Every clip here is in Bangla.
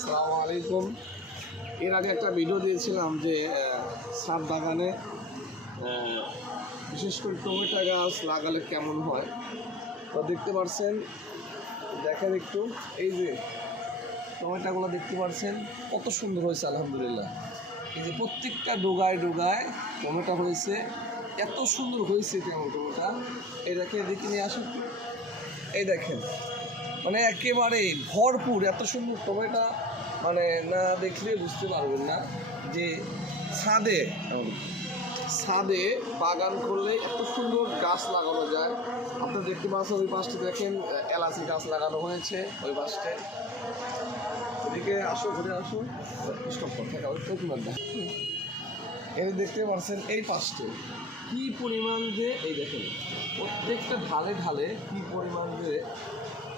আসসালামু আলাইকুম। এর আগে একটা ভিডিও দিয়েছিলাম যে ছাদ বাগানে বিশেষ করে টমেটো গাছ লাগালে কেমন হয়। তো দেখতে পাচ্ছেন, দেখেন একটু, এই যে টমেটোগুলো দেখতে পাচ্ছেন কত সুন্দর হয়েছে আলহামদুলিল্লাহ। এই যে প্রত্যেকটা ডোগায় ডোগায় টমেটো হয়েছে, এত সুন্দর হয়েছে কেমন টমেটো। এই দেখে দেখে নিয়ে আসুন, এই দেখেন মানে একেবারে ভরপুর এত সুন্দর টমেটো, মানে না দেখলে বুঝতে পারবেন না যে ছাদে বাগান করলে এত সুন্দর গাছ লাগানো যায়। আপনারা দেখতে পাচ্ছেন ওই পাশটা দেখেন এলাচি গাছ লাগানো হয়েছে, ওই পাশটায়। এদিকে আসো, ঘুরে আসো, স্টপ করে থাকা ওই প্রতিমানটা এই দেখতে পাচ্ছেন এই পাশটা কি পরিমাণ যে, এই দেখেন প্রত্যেকটা ঢালে ঢালে কি পরিমাণ যে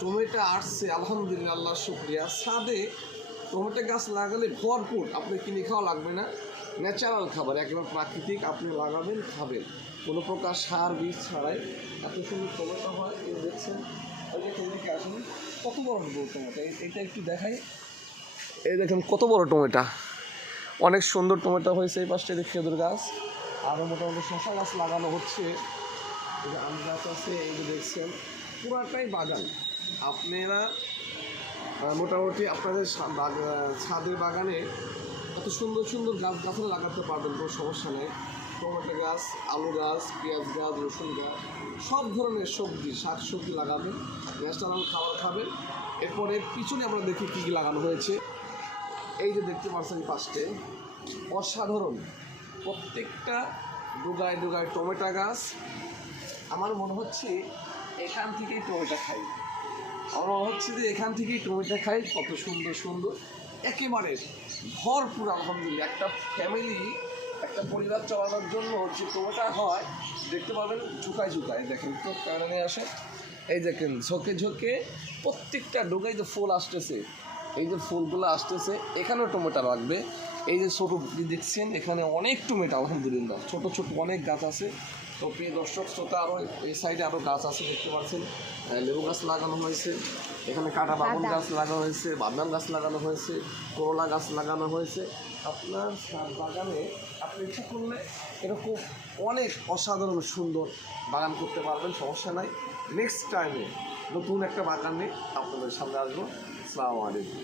টমেটো আসছে আলহামদুলিল্লাহ, আল্লাহ শুকরিয়া। ছাদে টমেটো গাছ লাগালে ভরপুর, আপনি কিনে খাওয়া লাগবে না, ন্যাচারাল খাবার, একেবারে প্রাকৃতিক, আপনি লাগাবেন খাবেন কোনো প্রকার সার বীজ ছাড়াই। এত সুন্দর টমেটো হয়। এই দেখছেন, ওই যে এদিকে আসুন, কত বড় টমেটো, এটা একটু দেখাই। এই দেখেন কত বড় টমেটো, অনেক সুন্দর টমেটো হয়েছে। এই পাশটা দেখি খেজুর গাছ, আরও মোটামুটি শশা গাছ লাগানো হচ্ছে, এই যে আম গাছ আছে, এই যে দেখছেন পুরাটাই বাগান। আপনারা মোটামুটি আপনাদের ছাদের বাগানে এত সুন্দর সুন্দর গাছও লাগাতে পারবেন, কোনো সমস্যা নেই। টমেটো গাছ, আলু গাছ, পেঁয়াজ গাছ, রসুন গাছ, সব ধরনের সবজি, শাক সবজি লাগাবেন, ন্যাচারাল খাবার খাবেন। এরপরে পিছনে আমরা দেখি কী কী লাগানো হয়েছে। এই যে দেখতে পাচ্ছেন পাশে অসাধারণ প্রত্যেকটা ডোগায় ডোগায় টমেটো গাছ। আমার মনে হচ্ছে এখান থেকেই টমেটো খাই, আমার মনে হচ্ছে যে এখান থেকেই টমেটো খাই। কত সুন্দর সুন্দর একেবারে ভরপুর আলহামদুলিল্লাহ। একটা ফ্যামিলি, একটা পরিবার চালানোর জন্য যে টমেটো হয় দেখতে পাবেন ঝুঁকায় ঝুঁকায়। দেখেন তো কারণে আসে, এই দেখেন ঝোঁকে ঝোঁকে প্রত্যেকটা ডোগায় যে ফুল আসতেছে, এই যে ফুলগুলো আসতেছে, এখানেও টমেটো লাগবে। এই যে ছোটো দেখছেন এখানে অনেক টমেটো আলহামদুলিল্লাহ, ছোটো ছোটো অনেক গাছ আছে। তো প্রিয় দর্শক শ্রোতা, আরও এই সাইডে আরও গাছ আছে দেখতে পাচ্ছেন, লেবু গাছ লাগানো হয়েছে, এখানে কাটা বাগান গাছ লাগানো হয়েছে, বাদাম গাছ লাগানো হয়েছে, করলা গাছ লাগানো হয়েছে। আপনার বাগানে আপনি ইচ্ছা করলে এরকম অনেক অসাধারণ সুন্দর বাগান করতে পারবেন, সমস্যা নাই। নেক্সট টাইমে নতুন একটা বাগান নিয়ে আপনাদের সামনে আসবো। আসসালামু আলাইকুম।